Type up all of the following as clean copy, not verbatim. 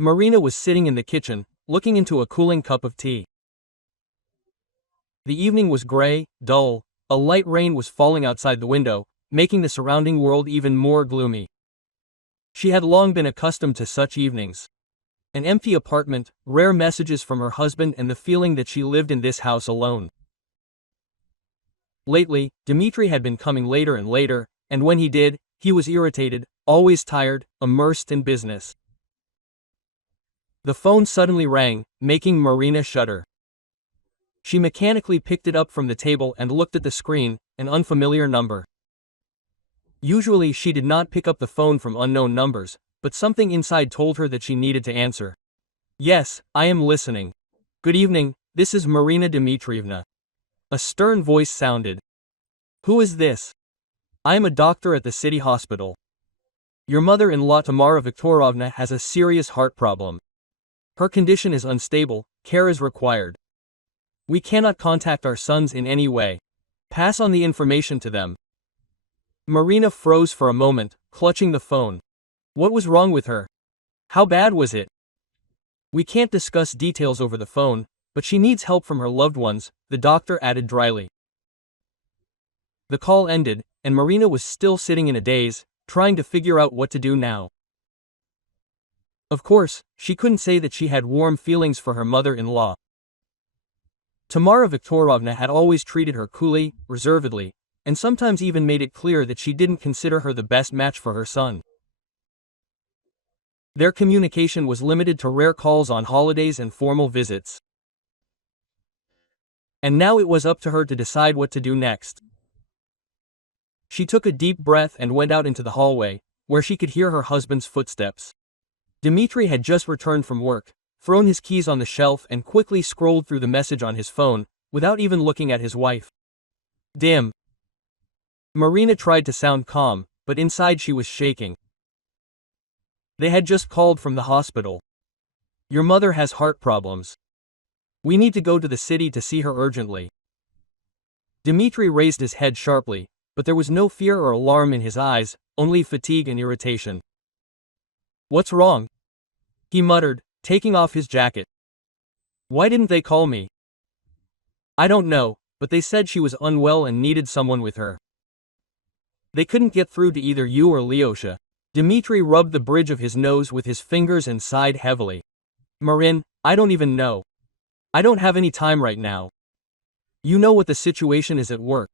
Marina was sitting in the kitchen, looking into a cooling cup of tea. The evening was gray, dull, a light rain was falling outside the window, making the surrounding world even more gloomy. She had long been accustomed to such evenings. An empty apartment, rare messages from her husband and the feeling that she lived in this house alone. Lately, Dmitri had been coming later and later, and when he did, he was irritated, always tired, immersed in business. The phone suddenly rang, making Marina shudder. She mechanically picked it up from the table and looked at the screen, an unfamiliar number. Usually she did not pick up the phone from unknown numbers, but something inside told her that she needed to answer. Yes, I am listening. Good evening, this is Marina Dmitrievna. A stern voice sounded. Who is this? I am a doctor at the city hospital. Your mother-in-law Tamara Viktorovna has a serious heart problem. Her condition is unstable, care is required. We cannot contact our sons in any way. Pass on the information to them. Marina froze for a moment, clutching the phone. What was wrong with her? How bad was it? We can't discuss details over the phone, but she needs help from her loved ones, the doctor added dryly. The call ended, and Marina was still sitting in a daze, trying to figure out what to do now. Of course, she couldn't say that she had warm feelings for her mother-in-law. Tamara Viktorovna had always treated her coolly, reservedly, and sometimes even made it clear that she didn't consider her the best match for her son. Their communication was limited to rare calls on holidays and formal visits. And now it was up to her to decide what to do next. She took a deep breath and went out into the hallway, where she could hear her husband's footsteps. Dmitri had just returned from work, thrown his keys on the shelf and quickly scrolled through the message on his phone, without even looking at his wife. Damn. Marina tried to sound calm, but inside she was shaking. They had just called from the hospital. Your mother has heart problems. We need to go to the city to see her urgently. Dmitri raised his head sharply, but there was no fear or alarm in his eyes, only fatigue and irritation. What's wrong? He muttered, taking off his jacket. Why didn't they call me? I don't know, but they said she was unwell and needed someone with her. They couldn't get through to either you or Lyosha. Dmitri rubbed the bridge of his nose with his fingers and sighed heavily. Marin, I don't even know. I don't have any time right now. You know what the situation is at work.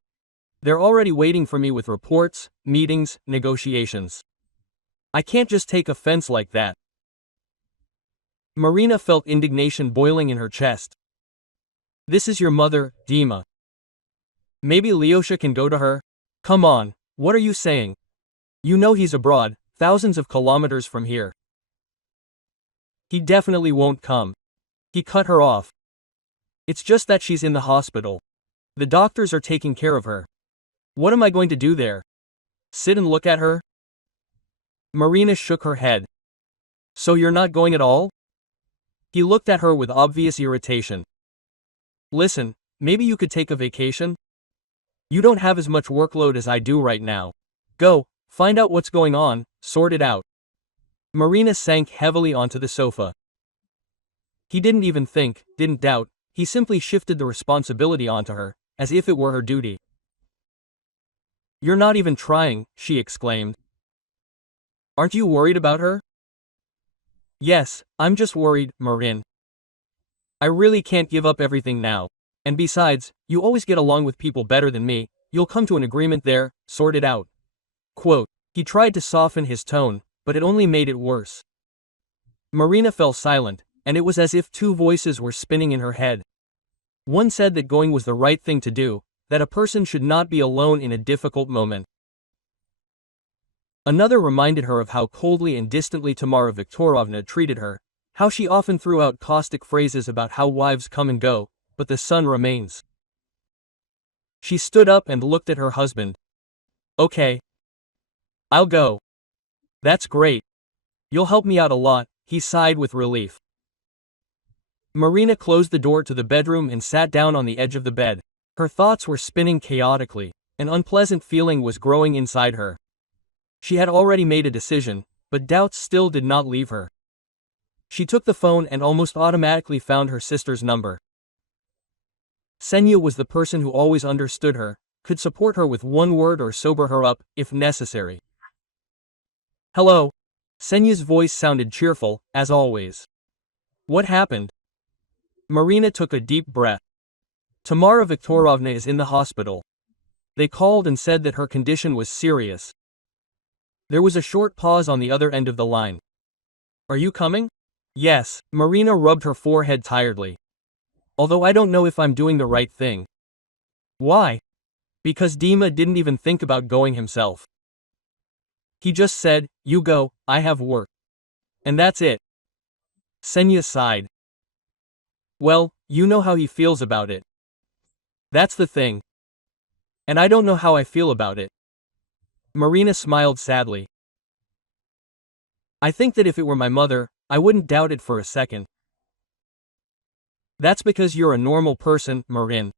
They're already waiting for me with reports, meetings, negotiations. I can't just take offense like that. Marina felt indignation boiling in her chest. This is your mother, Dima. Maybe Lyosha can go to her? Come on, what are you saying? You know he's abroad, thousands of kilometers from here. He definitely won't come. He cut her off. It's just that she's in the hospital. The doctors are taking care of her. What am I going to do there? Sit and look at her? Marina shook her head. So you're not going at all? He looked at her with obvious irritation. Listen, maybe you could take a vacation? You don't have as much workload as I do right now. Go, find out what's going on, sort it out. Marina sank heavily onto the sofa. He didn't even think, didn't doubt, he simply shifted the responsibility onto her, as if it were her duty. You're not even trying, she exclaimed. Aren't you worried about her? Yes, I'm just worried, Marin. I really can't give up everything now. And besides, you always get along with people better than me, you'll come to an agreement there, sort it out. Quote. He tried to soften his tone, but it only made it worse. Marina fell silent, and it was as if two voices were spinning in her head. One said that going was the right thing to do, that a person should not be alone in a difficult moment. Another reminded her of how coldly and distantly Tamara Viktorovna treated her, how she often threw out caustic phrases about how wives come and go, but the son remains. She stood up and looked at her husband. Okay. I'll go. That's great. You'll help me out a lot, he sighed with relief. Marina closed the door to the bedroom and sat down on the edge of the bed. Her thoughts were spinning chaotically. An unpleasant feeling was growing inside her. She had already made a decision, but doubts still did not leave her. She took the phone and almost automatically found her sister's number. Senya was the person who always understood her, could support her with one word or sober her up, if necessary. Hello. Senya's voice sounded cheerful, as always. What happened? Marina took a deep breath. Tamara Viktorovna is in the hospital. They called and said that her condition was serious. There was a short pause on the other end of the line. Are you coming? Yes, Marina rubbed her forehead tiredly. Although I don't know if I'm doing the right thing. Why? Because Dima didn't even think about going himself. He just said, you go, I have work. And that's it. Senya sighed. Well, you know how he feels about it. That's the thing. And I don't know how I feel about it. Marina smiled sadly. I think that if it were my mother, I wouldn't doubt it for a second. That's because you're a normal person, Marin.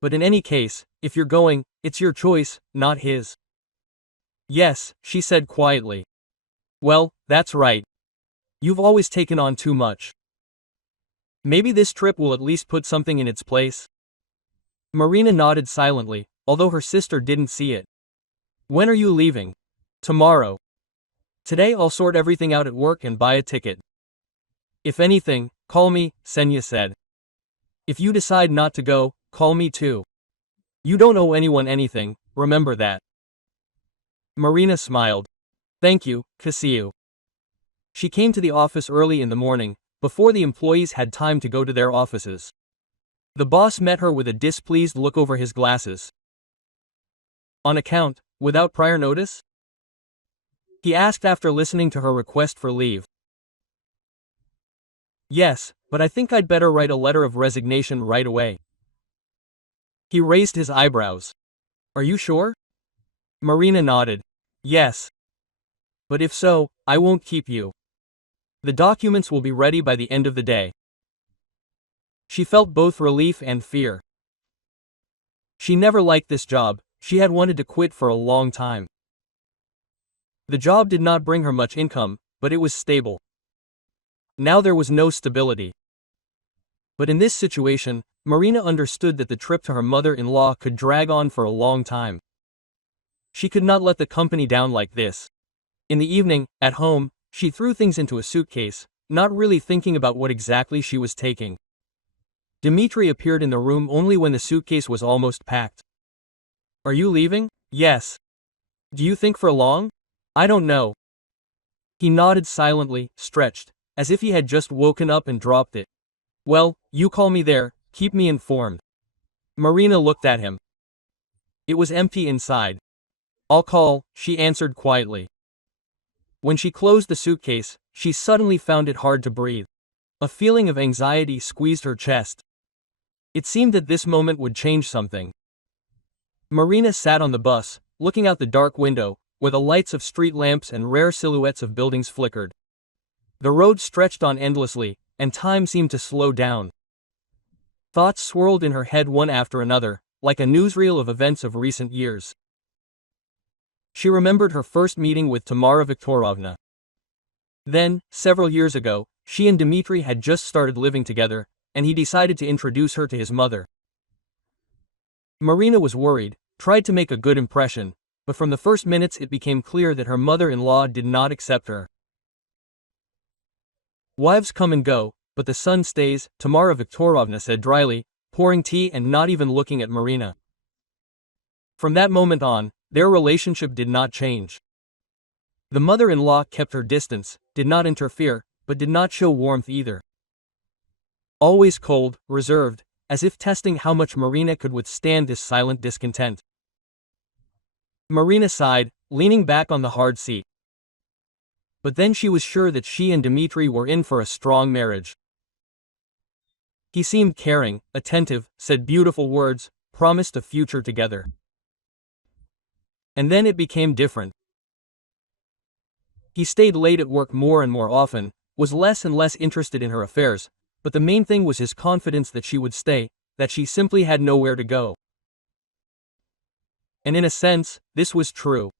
But in any case, if you're going, it's your choice, not his. Yes, she said quietly. Well, that's right. You've always taken on too much. Maybe this trip will at least put something in its place. Marina nodded silently, although her sister didn't see it. When are you leaving? Tomorrow. Today I'll sort everything out at work and buy a ticket. If anything, call me, Senya said. If you decide not to go, call me too. You don't owe anyone anything, remember that. Marina smiled. Thank you, Kasiu. She came to the office early in the morning, before the employees had time to go to their offices. The boss met her with a displeased look over his glasses. On account, without prior notice? He asked after listening to her request for leave. Yes, but I think I'd better write a letter of resignation right away. He raised his eyebrows. Are you sure? Marina nodded. Yes. But if so, I won't keep you. The documents will be ready by the end of the day. She felt both relief and fear. She never liked this job, she had wanted to quit for a long time. The job did not bring her much income, but it was stable. Now there was no stability. But in this situation, Marina understood that the trip to her mother-in-law could drag on for a long time. She could not let the company down like this. In the evening, at home, she threw things into a suitcase, not really thinking about what exactly she was taking. Dmitri appeared in the room only when the suitcase was almost packed. Are you leaving? Yes. Do you think for long? I don't know. He nodded silently, stretched, as if he had just woken up and dropped it. Well, you call me there, keep me informed. Marina looked at him. It was empty inside. I'll call, she answered quietly. When she closed the suitcase, she suddenly found it hard to breathe. A feeling of anxiety squeezed her chest. It seemed that this moment would change something. Marina sat on the bus, looking out the dark window, where the lights of street lamps and rare silhouettes of buildings flickered. The road stretched on endlessly, and time seemed to slow down. Thoughts swirled in her head one after another, like a newsreel of events of recent years. She remembered her first meeting with Tamara Viktorovna. Then, several years ago, she and Dmitri had just started living together, and he decided to introduce her to his mother. Marina was worried, tried to make a good impression, but from the first minutes it became clear that her mother-in-law did not accept her. Wives come and go, but the son stays, Tamara Viktorovna said dryly, pouring tea and not even looking at Marina. From that moment on, their relationship did not change. The mother-in-law kept her distance, did not interfere, but did not show warmth either. Always cold, reserved, as if testing how much Marina could withstand this silent discontent. Marina sighed, leaning back on the hard seat. But then she was sure that she and Dmitri were in for a strong marriage. He seemed caring, attentive, said beautiful words, promised a future together. And then it became different. He stayed late at work more and more often, was less and less interested in her affairs, but the main thing was his confidence that she would stay, that she simply had nowhere to go. And in a sense, this was true.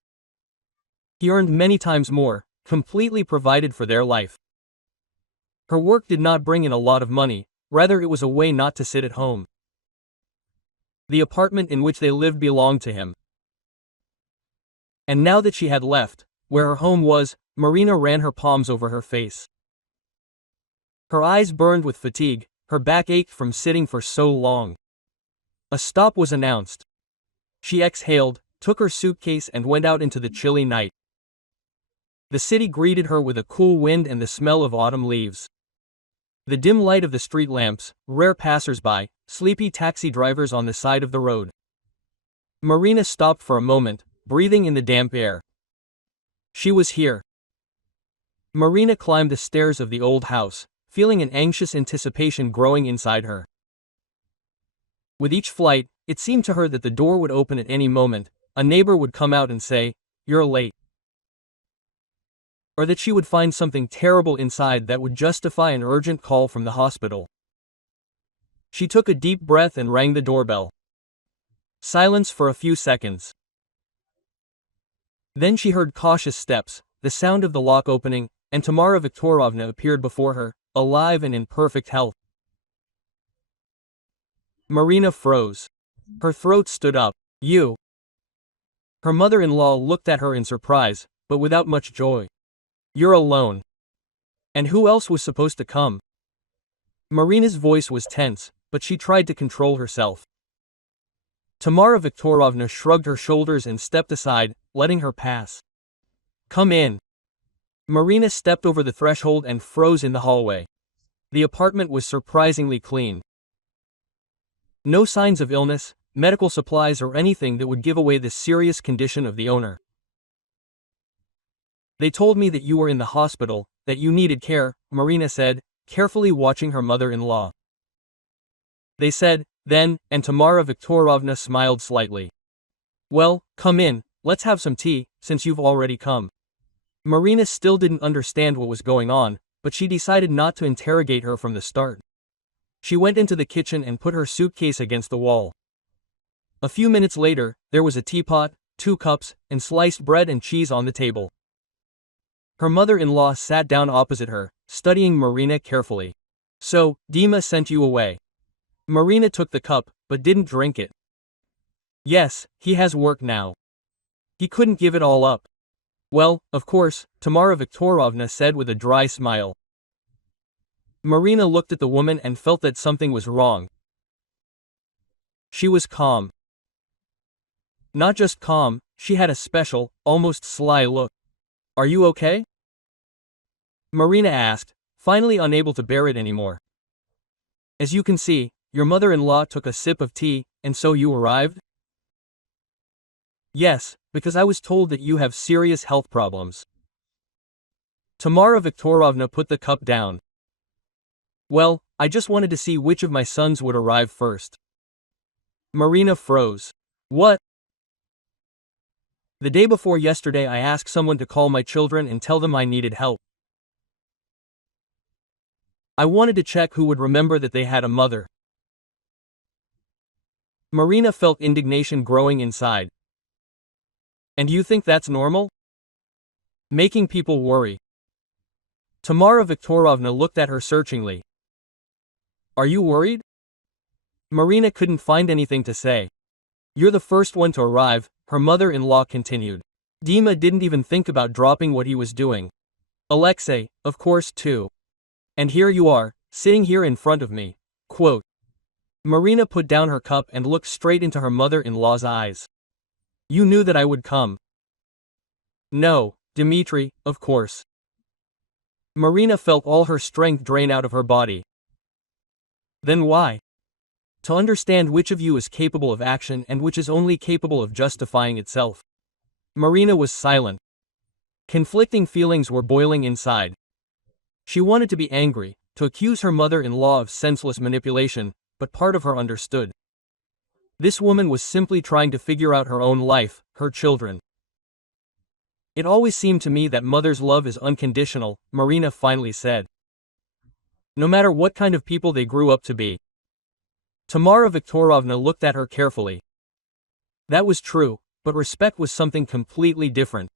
He earned many times more, completely provided for their life. Her work did not bring in a lot of money, rather it was a way not to sit at home. The apartment in which they lived belonged to him. And now that she had left, where her home was, Marina ran her palms over her face. Her eyes burned with fatigue, her back ached from sitting for so long. A stop was announced. She exhaled, took her suitcase and went out into the chilly night. The city greeted her with a cool wind and the smell of autumn leaves. The dim light of the street lamps, rare passers-by, sleepy taxi drivers on the side of the road. Marina stopped for a moment, breathing in the damp air. She was here. Marina climbed the stairs of the old house, feeling an anxious anticipation growing inside her. With each flight, it seemed to her that the door would open at any moment, a neighbor would come out and say, "You're late." Or that she would find something terrible inside that would justify an urgent call from the hospital. She took a deep breath and rang the doorbell. Silence for a few seconds. Then she heard cautious steps, the sound of the lock opening, and Tamara Viktorovna appeared before her, alive and in perfect health. Marina froze. Her throat stood up. "You." Her mother-in-law looked at her in surprise, but without much joy. "You're alone. And who else was supposed to come?" Marina's voice was tense, but she tried to control herself. Tamara Viktorovna shrugged her shoulders and stepped aside, letting her pass. "Come in." Marina stepped over the threshold and froze in the hallway. The apartment was surprisingly clean. No signs of illness, medical supplies or anything that would give away the serious condition of the owner. "They told me that you were in the hospital, that you needed care," Marina said, carefully watching her mother-in-law. "They said, then," and Tamara Viktorovna smiled slightly. "Well, come in, let's have some tea, since you've already come." Marina still didn't understand what was going on, but she decided not to interrogate her from the start. She went into the kitchen and put her suitcase against the wall. A few minutes later, there was a teapot, 2 cups, and sliced bread and cheese on the table. Her mother-in-law sat down opposite her, studying Marina carefully. "So, Dima sent you away." Marina took the cup, but didn't drink it. "Yes, he has work now. He couldn't give it all up." "Well, of course," Tamara Viktorovna said with a dry smile. Marina looked at the woman and felt that something was wrong. She was calm. Not just calm, she had a special, almost sly look. "Are you okay?" Marina asked, finally unable to bear it anymore. "As you can see, your mother-in-law took a sip of tea, and so you arrived?" "Yes, because I was told that you have serious health problems." Tamara Viktorovna put the cup down. "Well, I just wanted to see which of my sons would arrive first." Marina froze. "What?" "The day before yesterday I asked someone to call my children and tell them I needed help. I wanted to check who would remember that they had a mother." Marina felt indignation growing inside. "And you think that's normal? Making people worry." Tamara Viktorovna looked at her searchingly. "Are you worried?" Marina couldn't find anything to say. "You're the first one to arrive," her mother-in-law continued. "Dima didn't even think about dropping what he was doing. Alexei, of course, too. And here you are, sitting here in front of me." Quote. Marina put down her cup and looked straight into her mother-in-law's eyes. "You knew that I would come." "No, Dmitri, of course." Marina felt all her strength drain out of her body. "Then why?" "To understand which of you is capable of action and which is only capable of justifying itself." Marina was silent. Conflicting feelings were boiling inside. She wanted to be angry, to accuse her mother-in-law of senseless manipulation, but part of her understood. This woman was simply trying to figure out her own life, her children. "It always seemed to me that mother's love is unconditional," Marina finally said. "No matter what kind of people they grew up to be." Tamara Viktorovna looked at her carefully. That was true, but respect was something completely different.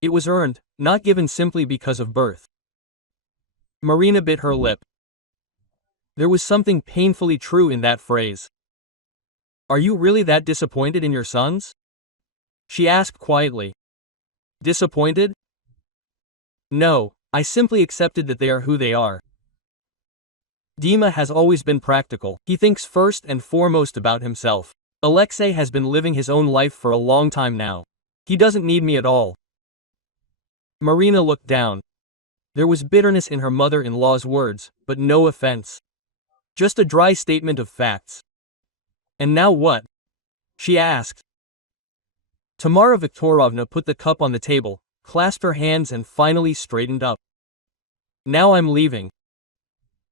It was earned, not given simply because of birth. Marina bit her lip. There was something painfully true in that phrase. Are you really that disappointed in your sons? She asked quietly. Disappointed? No, I simply accepted that they are who they are. Dima has always been practical. He thinks first and foremost about himself. Alexei has been living his own life for a long time now. He doesn't need me at all. Marina looked down. There was bitterness in her mother-in-law's words, but no offense. Just a dry statement of facts. And now what? She asked. Tamara Viktorovna put the cup on the table, clasped her hands and finally straightened up. Now I'm leaving.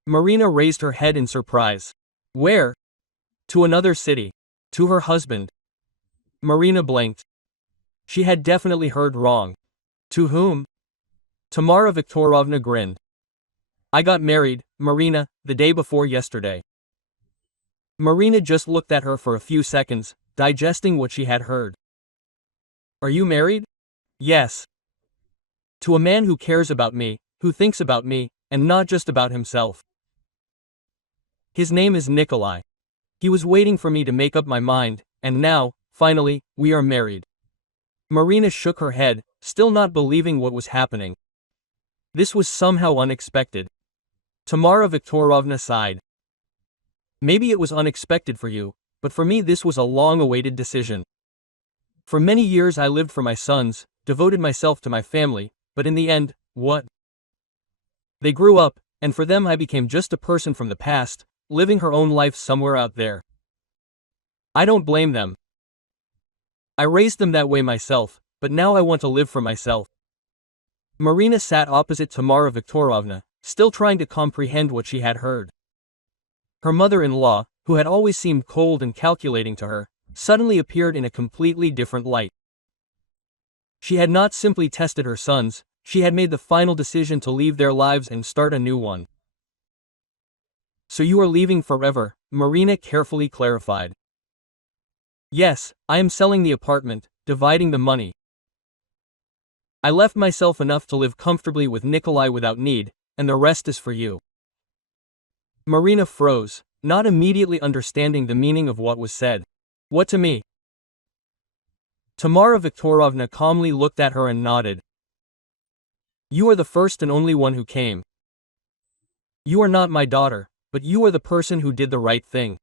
Marina raised her head in surprise. Where? To another city. To her husband. Marina blinked. She had definitely heard wrong. To whom? Tamara Viktorovna grinned. I got married, Marina, the day before yesterday. Marina just looked at her for a few seconds, digesting what she had heard. Are you married? Yes. To a man who cares about me, who thinks about me, and not just about himself. His name is Nikolai. He was waiting for me to make up my mind, and now, finally, we are married. Marina shook her head, still not believing what was happening. This was somehow unexpected. Tamara Viktorovna sighed. Maybe it was unexpected for you, but for me this was a long-awaited decision. For many years I lived for my sons, devoted myself to my family, but in the end, what? They grew up, and for them I became just a person from the past, living her own life somewhere out there. I don't blame them. I raised them that way myself, but now I want to live for myself. Marina sat opposite Tamara Viktorovna, still trying to comprehend what she had heard. Her mother-in-law, who had always seemed cold and calculating to her, suddenly appeared in a completely different light. She had not simply tested her sons, she had made the final decision to leave their lives and start a new one. So you are leaving forever, Marina carefully clarified. Yes, I am selling the apartment, dividing the money. I left myself enough to live comfortably with Nikolai without need, and the rest is for you. Marina froze, not immediately understanding the meaning of what was said. What to me? Tamara Viktorovna calmly looked at her and nodded. You are the first and only one who came. You are not my daughter, but you are the person who did the right thing.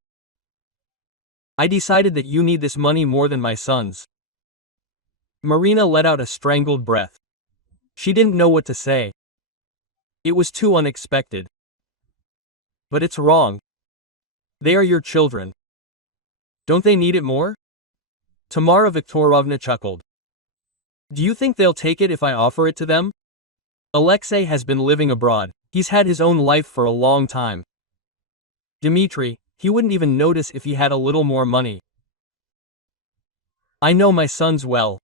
I decided that you need this money more than my sons. Marina let out a strangled breath. She didn't know what to say. It was too unexpected. But it's wrong. They are your children. Don't they need it more? Tamara Viktorovna chuckled. Do you think they'll take it if I offer it to them? Alexei has been living abroad. He's had his own life for a long time. Dmitri, he wouldn't even notice if he had a little more money. I know my sons well.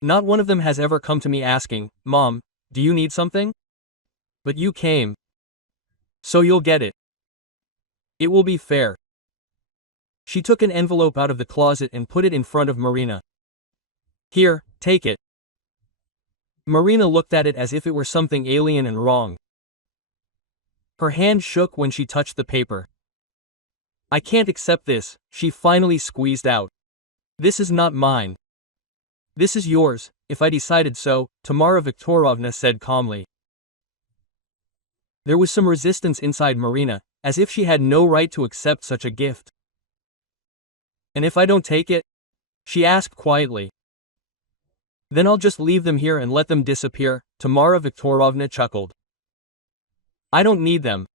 Not one of them has ever come to me asking, Mom, do you need something? But you came. So you'll get it. It will be fair. She took an envelope out of the closet and put it in front of Marina. Here, take it. Marina looked at it as if it were something alien and wrong. Her hand shook when she touched the paper. I can't accept this, she finally squeezed out. This is not mine. This is yours, if I decided so, Tamara Viktorovna said calmly. There was some resistance inside Marina, as if she had no right to accept such a gift. And if I don't take it? She asked quietly. Then I'll just leave them here and let them disappear, Tamara Viktorovna chuckled. I don't need them.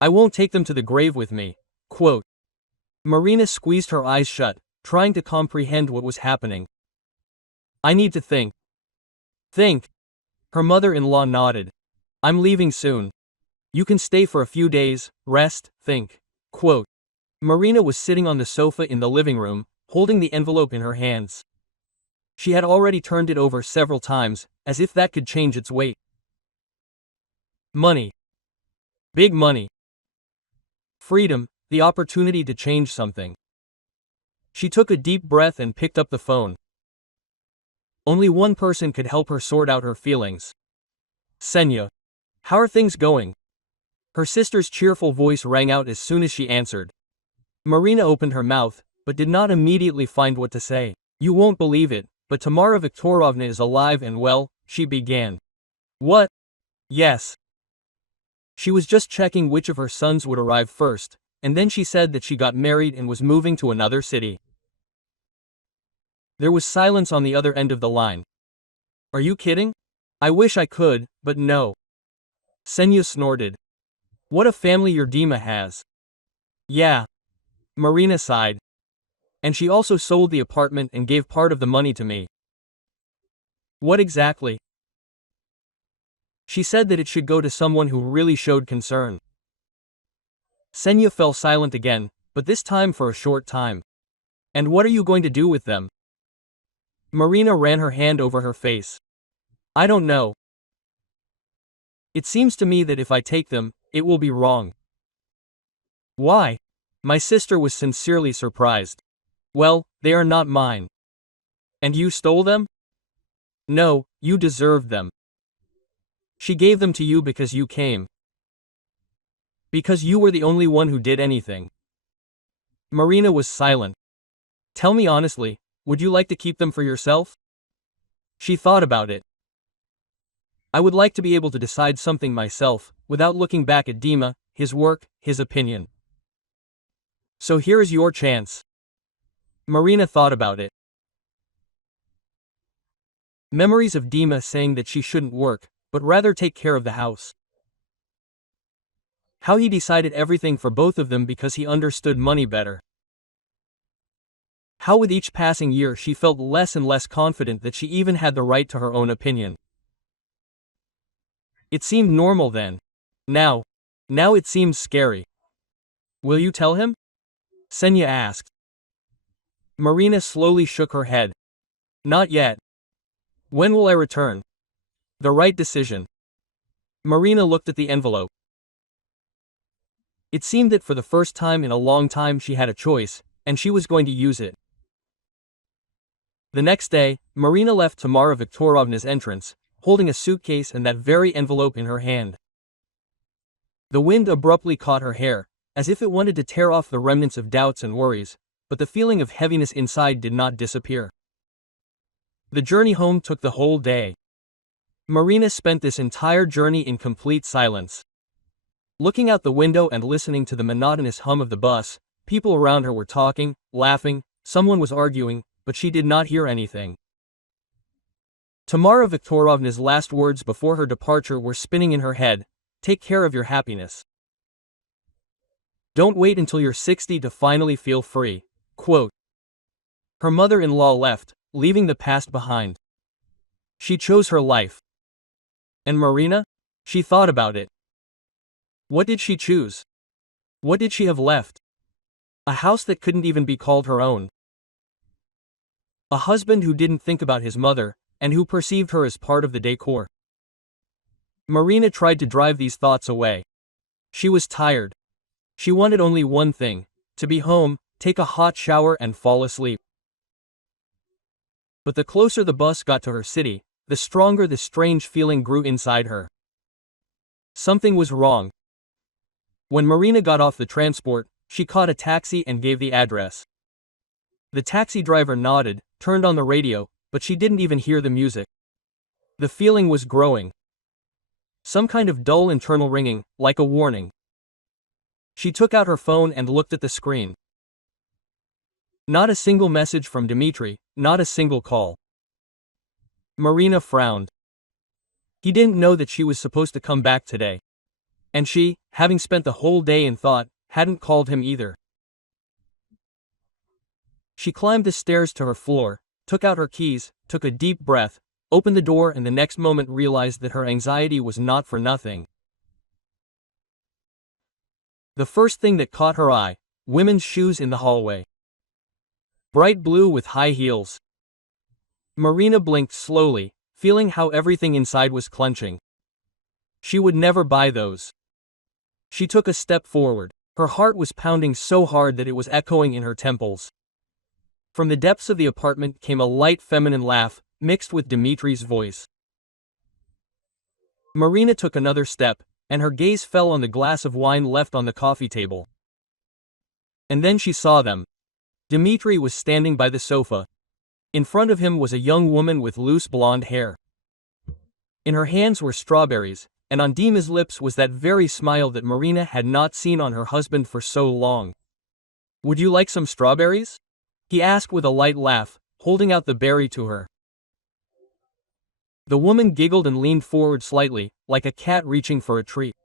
I won't take them to the grave with me. Quote. Marina squeezed her eyes shut, trying to comprehend what was happening. I need to think. Think. Her mother-in-law nodded. I'm leaving soon. You can stay for a few days, rest, think. Quote. Marina was sitting on the sofa in the living room, holding the envelope in her hands. She had already turned it over several times, as if that could change its weight. Money. Big money. Freedom, the opportunity to change something. She took a deep breath and picked up the phone. Only one person could help her sort out her feelings. Senya. How are things going? Her sister's cheerful voice rang out as soon as she answered. Marina opened her mouth, but did not immediately find what to say. You won't believe it, but Tamara Viktorovna is alive and well, she began. What? Yes. She was just checking which of her sons would arrive first, and then she said that she got married and was moving to another city. There was silence on the other end of the line. Are you kidding? I wish I could, but no. Senya snorted. What a family your Dima has. Yeah. Marina sighed. And she also sold the apartment and gave part of the money to me. What exactly? She said that it should go to someone who really showed concern. Senya fell silent again, but this time for a short time. And what are you going to do with them? Marina ran her hand over her face. I don't know. It seems to me that if I take them, it will be wrong. Why? My sister was sincerely surprised. Well, they are not mine. And you stole them? No, you deserved them. She gave them to you because you came. Because you were the only one who did anything. Marina was silent. Tell me honestly, would you like to keep them for yourself? She thought about it. I would like to be able to decide something myself, without looking back at Dima, his work, his opinion. So here is your chance. Marina thought about it. Memories of Dima saying that she shouldn't work, but rather take care of the house. How he decided everything for both of them because he understood money better. How with each passing year she felt less and less confident that she even had the right to her own opinion. It seemed normal then. Now it seems scary. Will you tell him? Senya asked. Marina slowly shook her head. Not yet. When will I return? The right decision. Marina looked at the envelope. It seemed that for the first time in a long time she had a choice, and she was going to use it. The next day, Marina left Tamara Viktorovna's entrance, holding a suitcase and that very envelope in her hand. The wind abruptly caught her hair, as if it wanted to tear off the remnants of doubts and worries, but the feeling of heaviness inside did not disappear. The journey home took the whole day. Marina spent this entire journey in complete silence. Looking out the window and listening to the monotonous hum of the bus, people around her were talking, laughing, someone was arguing, but she did not hear anything. Tamara Viktorovna's last words before her departure were spinning in her head. Take care of your happiness. Don't wait until you're 60 to finally feel free. Quote. Her mother-in-law left, leaving the past behind. She chose her life. And Marina? She thought about it. What did she choose? What did she have left? A house that couldn't even be called her own. A husband who didn't think about his mother, and who perceived her as part of the decor. Marina tried to drive these thoughts away. She was tired. She wanted only one thing, to be home, take a hot shower and fall asleep. But the closer the bus got to her city, the stronger the strange feeling grew inside her. Something was wrong. When Marina got off the transport, she caught a taxi and gave the address. The taxi driver nodded, turned on the radio, but she didn't even hear the music. The feeling was growing. Some kind of dull internal ringing, like a warning. She took out her phone and looked at the screen. Not a single message from Dmitri, not a single call. Marina frowned. He didn't know that she was supposed to come back today. And she, having spent the whole day in thought, hadn't called him either. She climbed the stairs to her floor, took out her keys, took a deep breath, opened the door and the next moment realized that her anxiety was not for nothing. The first thing that caught her eye, women's shoes in the hallway. Bright blue with high heels. Marina blinked slowly, feeling how everything inside was clenching. She would never buy those. She took a step forward. Her heart was pounding so hard that it was echoing in her temples. From the depths of the apartment came a light feminine laugh, mixed with Dimitri's voice. Marina took another step, and her gaze fell on the glass of wine left on the coffee table. And then she saw them. Dmitri was standing by the sofa. In front of him was a young woman with loose blonde hair. In her hands were strawberries, and on Dima's lips was that very smile that Marina had not seen on her husband for so long. "Would you like some strawberries?" he asked with a light laugh, holding out the berry to her. The woman giggled and leaned forward slightly, like a cat reaching for a treat.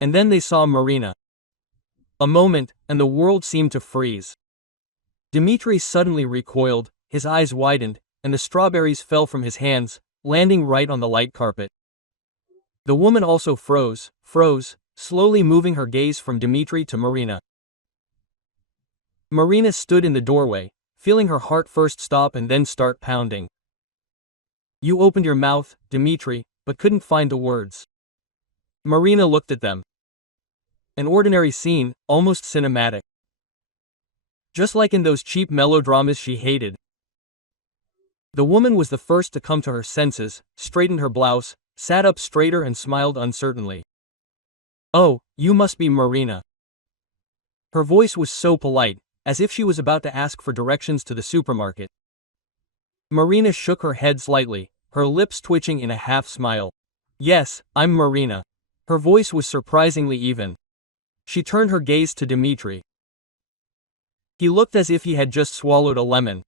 And then they saw Marina. A moment, and the world seemed to freeze. Dmitri suddenly recoiled, his eyes widened, and the strawberries fell from his hands, landing right on the light carpet. The woman also froze, slowly moving her gaze from Dmitri to Marina. Marina stood in the doorway, feeling her heart first stop and then start pounding. "You opened your mouth, Dmitri, but couldn't find the words." Marina looked at them. An ordinary scene, almost cinematic. Just like in those cheap melodramas she hated. The woman was the first to come to her senses, straightened her blouse, sat up straighter and smiled uncertainly. "Oh, you must be Marina." Her voice was so polite, as if she was about to ask for directions to the supermarket. Marina shook her head slightly, her lips twitching in a half-smile. "Yes, I'm Marina." Her voice was surprisingly even. She turned her gaze to Dmitri. He looked as if he had just swallowed a lemon.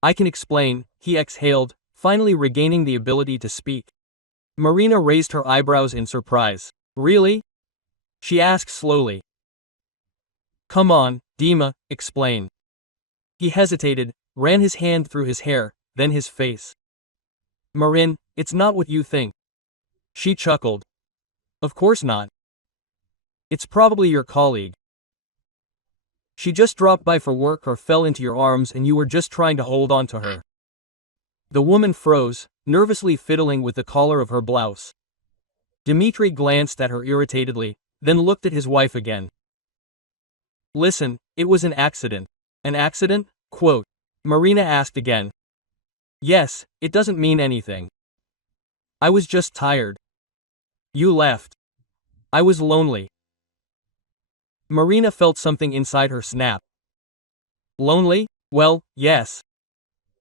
"I can explain," he exhaled, finally regaining the ability to speak. Marina raised her eyebrows in surprise. "Really?" she asked slowly. "Come on, Dima, explain." He hesitated, ran his hand through his hair, then his face. "Marin, it's not what you think." She chuckled. "Of course not. It's probably your colleague. She just dropped by for work or fell into your arms and you were just trying to hold on to her." The woman froze, nervously fiddling with the collar of her blouse. Dmitri glanced at her irritatedly, then looked at his wife again. "Listen, it was an accident." "An accident?" quote. Marina asked again. "Yes, it doesn't mean anything. I was just tired. You left. I was lonely." Marina felt something inside her snap. "Lonely? Well, yes.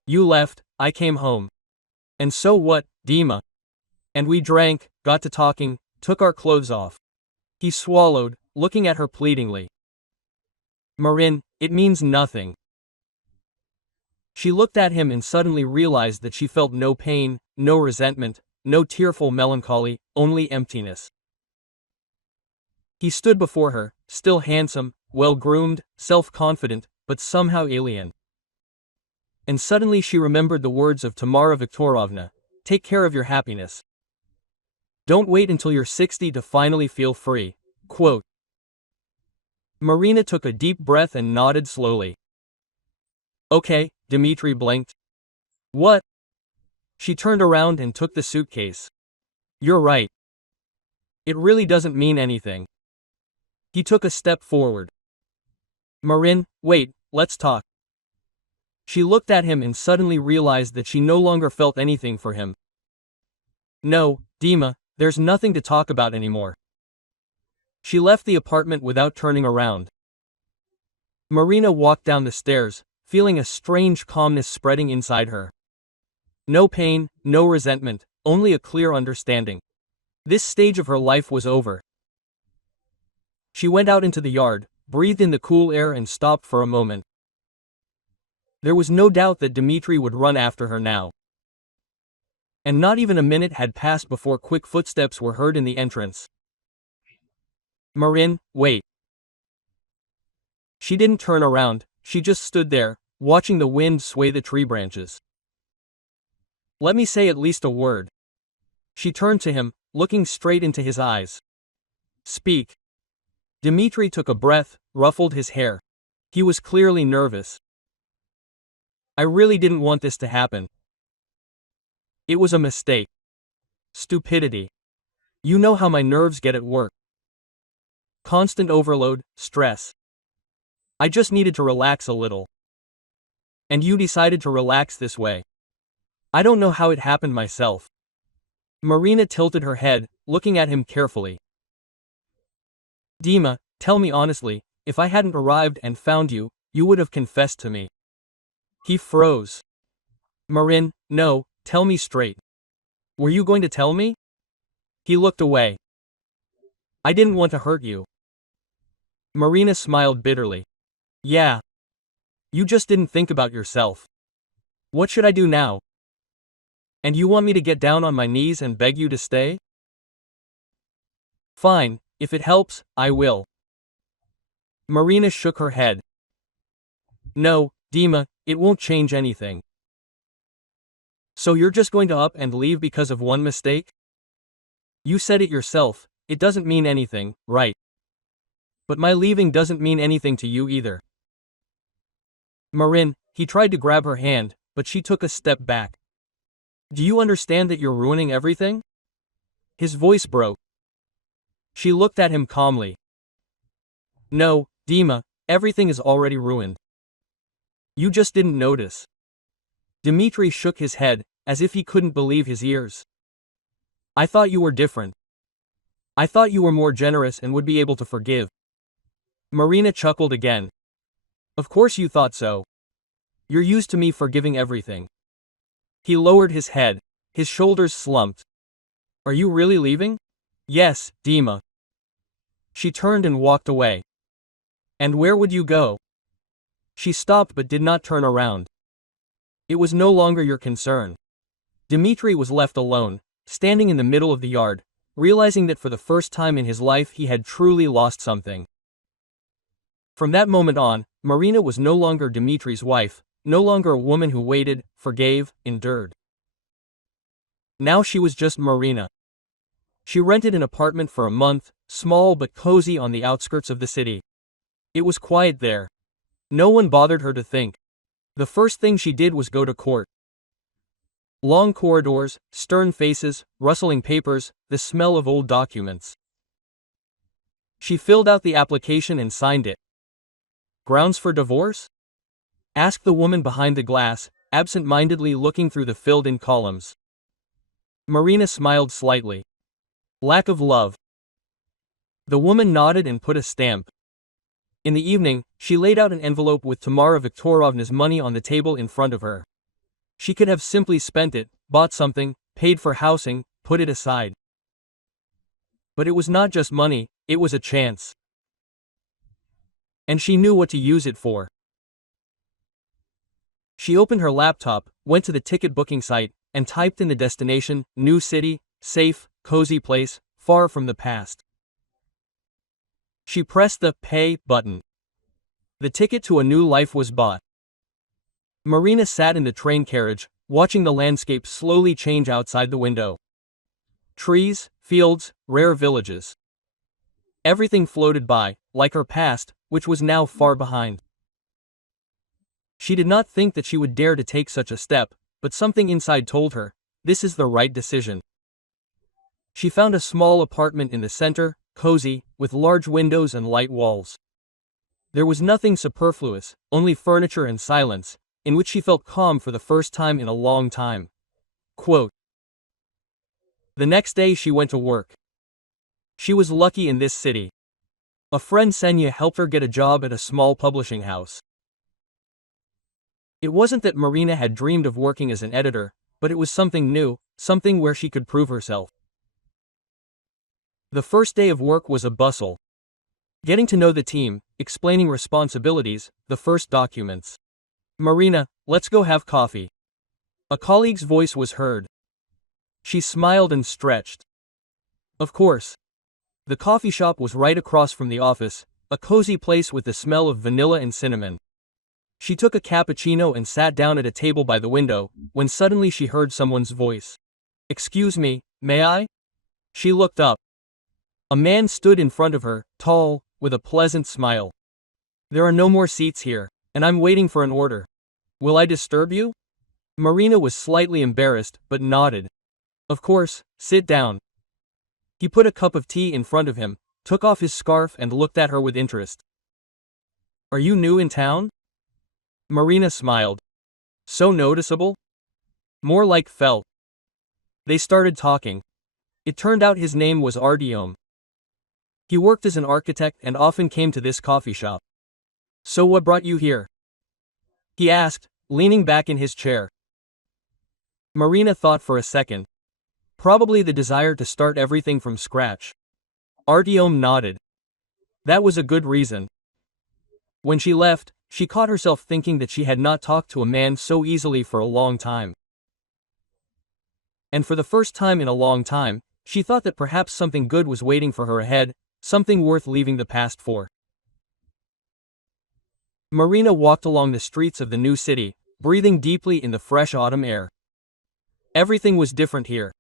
You left, I came home. And so what, Dima? And we drank, got to talking, took our clothes off." He swallowed, looking at her pleadingly. "Marin, it means nothing." She looked at him and suddenly realized that she felt no pain, no resentment, no tearful melancholy, only emptiness. He stood before her, still handsome, well-groomed, self-confident, but somehow alien. And suddenly she remembered the words of Tamara Viktorovna, "Take care of your happiness. Don't wait until you're 60 to finally feel free." Quote. Marina took a deep breath and nodded slowly. "Okay," Dmitri blinked. "What?" She turned around and took the suitcase. "You're right. It really doesn't mean anything." He took a step forward. "Marin, wait, let's talk." She looked at him and suddenly realized that she no longer felt anything for him. "No, Dima, there's nothing to talk about anymore." She left the apartment without turning around. Marina walked down the stairs, feeling a strange calmness spreading inside her. No pain, no resentment, only a clear understanding. This stage of her life was over. She went out into the yard, breathed in the cool air and stopped for a moment. There was no doubt that Dmitri would run after her now. And not even a minute had passed before quick footsteps were heard in the entrance. "Marin, wait." She didn't turn around, she just stood there, watching the wind sway the tree branches. "Let me say at least a word." She turned to him, looking straight into his eyes. "Speak." Dmitri took a breath, ruffled his hair. He was clearly nervous. "I really didn't want this to happen. It was a mistake. Stupidity. You know how my nerves get at work. Constant overload, stress. I just needed to relax a little. And you decided to relax this way. I don't know how it happened myself. Marina tilted her head, looking at him carefully. Dima, tell me honestly, if I hadn't arrived and found you, you would have confessed to me. He froze. Marin, no, tell me straight. Were you going to tell me? He looked away. I didn't want to hurt you. Marina smiled bitterly. Yeah. You just didn't think about yourself. What should I do now? And you want me to get down on my knees and beg you to stay? Fine, if it helps, I will. Marina shook her head. No, Dima, it won't change anything. So you're just going to up and leave because of one mistake? You said it yourself, it doesn't mean anything, right? But my leaving doesn't mean anything to you either. Marin, he tried to grab her hand, but she took a step back. Do you understand that you're ruining everything? His voice broke. She looked at him calmly. No, Dima, everything is already ruined. You just didn't notice. Dmitri shook his head, as if he couldn't believe his ears. I thought you were different. I thought you were more generous and would be able to forgive. Marina chuckled again. Of course you thought so. You're used to me forgiving everything. He lowered his head, his shoulders slumped. Are you really leaving? Yes, Dima. She turned and walked away. And where would you go? She stopped but did not turn around. It was no longer your concern. Dmitri was left alone, standing in the middle of the yard, realizing that for the first time in his life he had truly lost something. From that moment on, Marina was no longer Dmitri's wife, no longer a woman who waited, forgave, endured. Now she was just Marina. She rented an apartment for a month, small but cozy on the outskirts of the city. It was quiet there. No one bothered her to think. The first thing she did was go to court. Long corridors, stern faces, rustling papers, the smell of old documents. She filled out the application and signed it. Grounds for divorce? Asked the woman behind the glass, absent-mindedly looking through the filled-in columns. Marina smiled slightly. Lack of love. The woman nodded and put a stamp. In the evening, she laid out an envelope with Tamara Viktorovna's money on the table in front of her. She could have simply spent it, bought something, paid for housing, put it aside. But it was not just money, it was a chance. And she knew what to use it for. She opened her laptop, went to the ticket booking site, and typed in the destination, new city, safe, cozy place, far from the past. She pressed the pay button. The ticket to a new life was bought. Marina sat in the train carriage, watching the landscape slowly change outside the window. Trees, fields, rare villages. Everything floated by, like her past, which was now far behind. She did not think that she would dare to take such a step, but something inside told her, this is the right decision. She found a small apartment in the center, cozy, with large windows and light walls. There was nothing superfluous, only furniture and silence, in which she felt calm for the first time in a long time. Quote. The next day she went to work. She was lucky in this city. A friend Senya helped her get a job at a small publishing house. It wasn't that Marina had dreamed of working as an editor, but it was something new, something where she could prove herself. The first day of work was a bustle. Getting to know the team, explaining responsibilities, the first documents. Marina, let's go have coffee. A colleague's voice was heard. She smiled and stretched. Of course. The coffee shop was right across from the office, a cozy place with the smell of vanilla and cinnamon. She took a cappuccino and sat down at a table by the window, when suddenly she heard someone's voice. Excuse me, may I? She looked up. A man stood in front of her, tall, with a pleasant smile. There are no more seats here, and I'm waiting for an order. Will I disturb you? Marina was slightly embarrassed, but nodded. Of course, sit down. He put a cup of tea in front of him, took off his scarf and looked at her with interest. Are you new in town? Marina smiled. So noticeable? More like felt. They started talking. It turned out his name was Artyom. He worked as an architect and often came to this coffee shop. So what brought you here? He asked, leaning back in his chair. Marina thought for a second. Probably the desire to start everything from scratch. Artyom nodded. That was a good reason. When she left, she caught herself thinking that she had not talked to a man so easily for a long time. And for the first time in a long time, she thought that perhaps something good was waiting for her ahead, something worth leaving the past for. Marina walked along the streets of the new city, breathing deeply in the fresh autumn air. Everything was different here.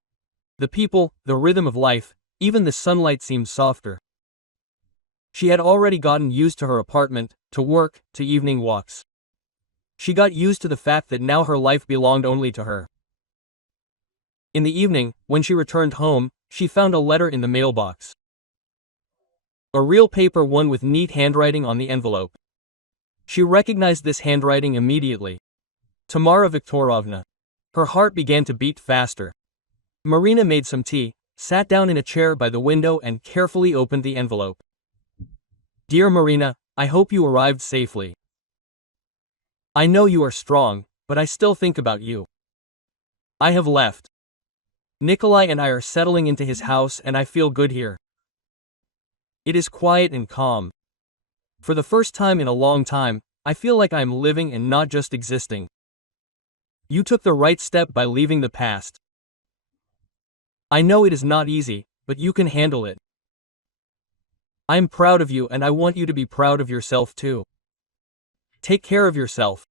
The people, the rhythm of life, even the sunlight seemed softer. She had already gotten used to her apartment, to work, to evening walks. She got used to the fact that now her life belonged only to her. In the evening, when she returned home, she found a letter in the mailbox. A real paper one with neat handwriting on the envelope. She recognized this handwriting immediately. Tamara Viktorovna. Her heart began to beat faster. Marina made some tea, sat down in a chair by the window and carefully opened the envelope. Dear Marina, I hope you arrived safely. I know you are strong, but I still think about you. I have left. Nikolai and I are settling into his house and I feel good here. It is quiet and calm. For the first time in a long time, I feel like I am living and not just existing. You took the right step by leaving the past. I know it is not easy, but you can handle it. I am proud of you and I want you to be proud of yourself too. Take care of yourself.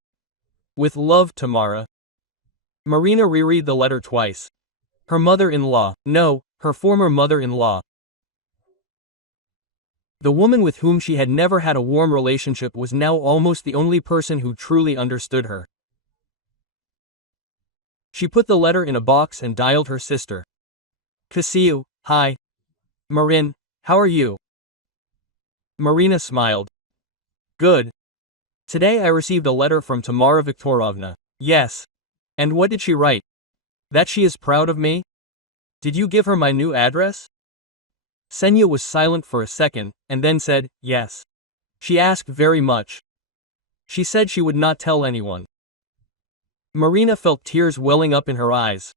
With love, Tamara. Marina reread the letter twice. Her mother-in-law, no, her former mother-in-law. The woman with whom she had never had a warm relationship was now almost the only person who truly understood her. She put the letter in a box and dialed her sister. Kasiu, hi. Marin, how are you? Marina smiled. Good. Today I received a letter from Tamara Viktorovna. Yes. And what did she write? That she is proud of me? Did you give her my new address? Senya was silent for a second, and then said, yes. She asked very much. She said she would not tell anyone. Marina felt tears welling up in her eyes.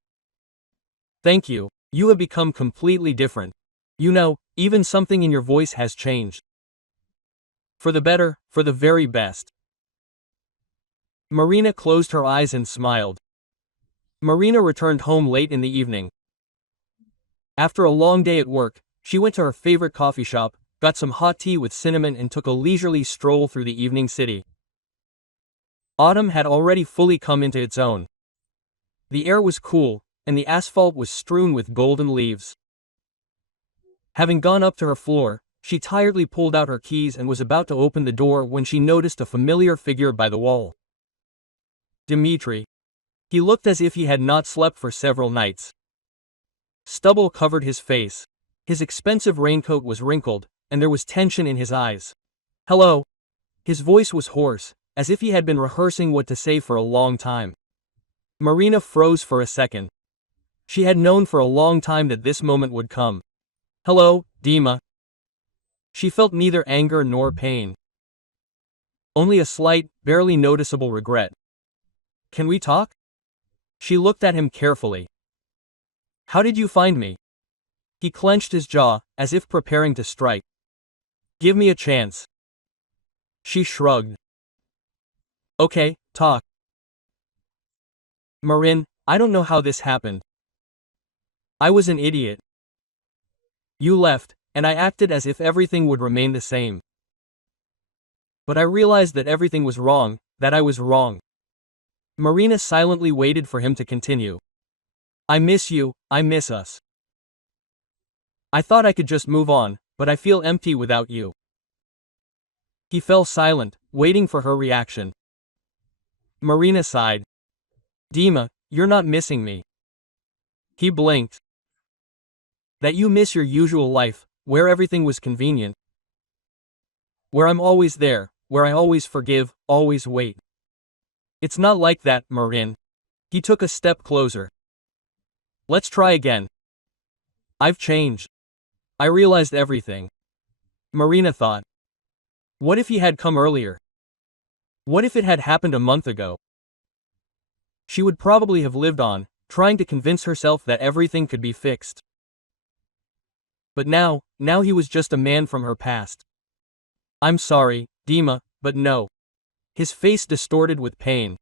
Thank you. You have become completely different. You know, even something in your voice has changed. For the better, for the very best. Marina closed her eyes and smiled. Marina returned home late in the evening. After a long day at work, she went to her favorite coffee shop, got some hot tea with cinnamon and took a leisurely stroll through the evening city. Autumn had already fully come into its own. The air was cool, and the asphalt was strewn with golden leaves. Having gone up to her floor, she tiredly pulled out her keys and was about to open the door when she noticed a familiar figure by the wall. Dmitri. He looked as if he had not slept for several nights. Stubble covered his face. His expensive raincoat was wrinkled, and there was tension in his eyes. Hello. His voice was hoarse, as if he had been rehearsing what to say for a long time. Marina froze for a second. She had known for a long time that this moment would come. Hello, Dima. She felt neither anger nor pain. Only a slight, barely noticeable regret. Can we talk? She looked at him carefully. How did you find me? He clenched his jaw, as if preparing to strike. Give me a chance. She shrugged. Okay, talk. Marin, I don't know how this happened. I was an idiot. You left, and I acted as if everything would remain the same. But I realized that everything was wrong, that I was wrong. Marina silently waited for him to continue. I miss you, I miss us. I thought I could just move on, but I feel empty without you. He fell silent, waiting for her reaction. Marina sighed. Dima, you're not missing me. He blinked. That you miss your usual life, where everything was convenient. Where I'm always there, where I always forgive, always wait. It's not like that, Marin. He took a step closer. Let's try again. I've changed. I realized everything. Marina thought. What if he had come earlier? What if it had happened a month ago? She would probably have lived on, trying to convince herself that everything could be fixed. But now he was just a man from her past. I'm sorry, Dima, but no. His face distorted with pain.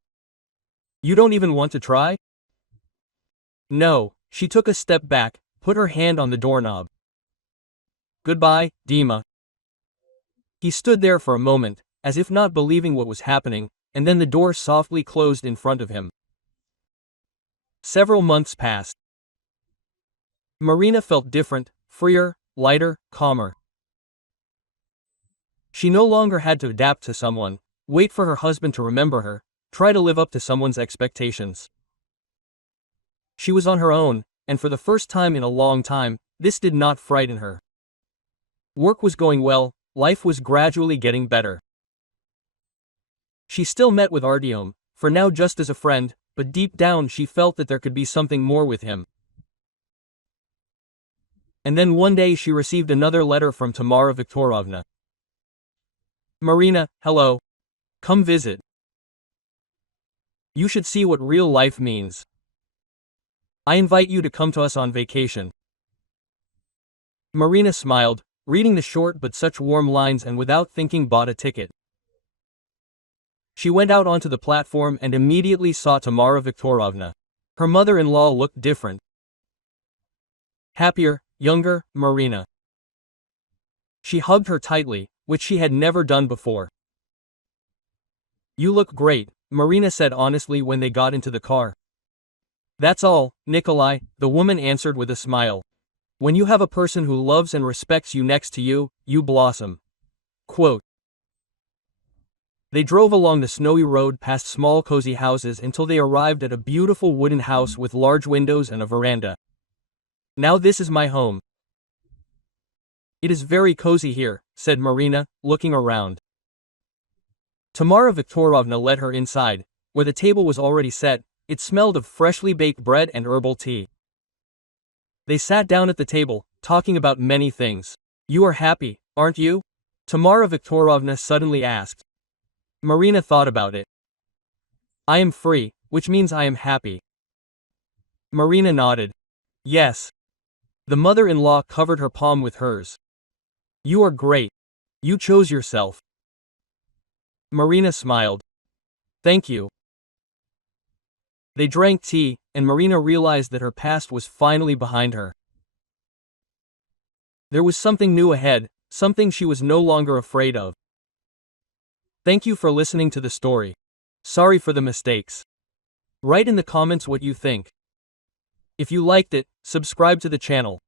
You don't even want to try? No, she took a step back, put her hand on the doorknob. Goodbye, Dima. He stood there for a moment, as if not believing what was happening, and then the door softly closed in front of him. Several months passed. Marina felt different, freer, lighter, calmer. She no longer had to adapt to someone, wait for her husband to remember her, try to live up to someone's expectations. She was on her own, and for the first time in a long time, this did not frighten her. Work was going well, life was gradually getting better. She still met with Artyom, for now just as a friend, but deep down she felt that there could be something more with him. And then one day she received another letter from Tamara Viktorovna. Marina, hello. Come visit. You should see what real life means. I invite you to come to us on vacation. Marina smiled, reading the short but such warm lines, and without thinking bought a ticket. She went out onto the platform and immediately saw Tamara Viktorovna. Her mother-in-law looked different. Happier, younger, Marina. She hugged her tightly, which she had never done before. You look great, Marina said honestly when they got into the car. That's all, Nikolai, the woman answered with a smile. When you have a person who loves and respects you next to you, you blossom. Quote. They drove along the snowy road past small cozy houses until they arrived at a beautiful wooden house with large windows and a veranda. Now this is my home. It is very cozy here, said Marina, looking around. Tamara Viktorovna led her inside, where the table was already set. It smelled of freshly baked bread and herbal tea. They sat down at the table, talking about many things. You are happy, aren't you? Tamara Viktorovna suddenly asked. Marina thought about it. I am free, which means I am happy. Marina nodded. Yes. The mother-in-law covered her palm with hers. You are great. You chose yourself. Marina smiled. Thank you. They drank tea, and Marina realized that her past was finally behind her. There was something new ahead, something she was no longer afraid of. Thank you for listening to the story. Sorry for the mistakes. Write in the comments what you think. If you liked it, subscribe to the channel.